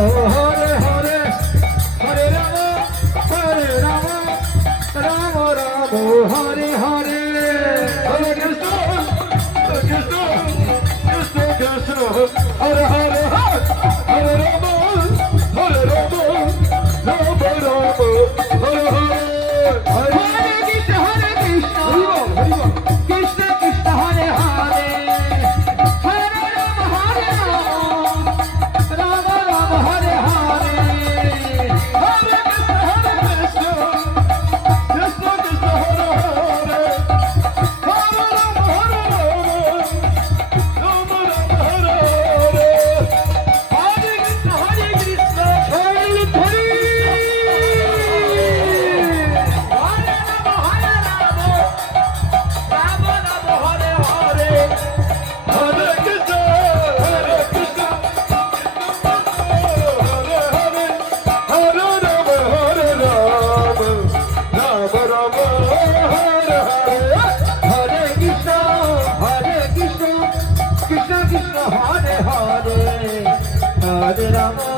Oh,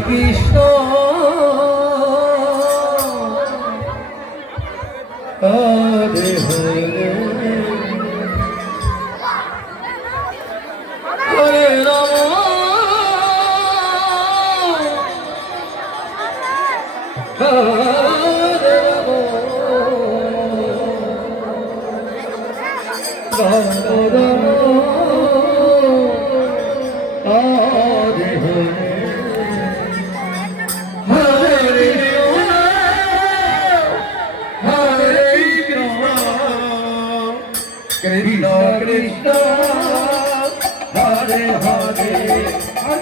Krishna Hare Hare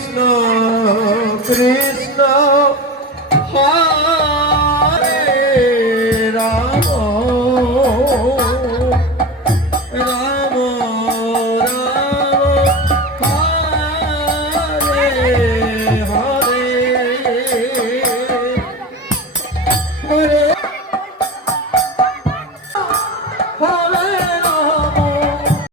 Krishna, Krishna.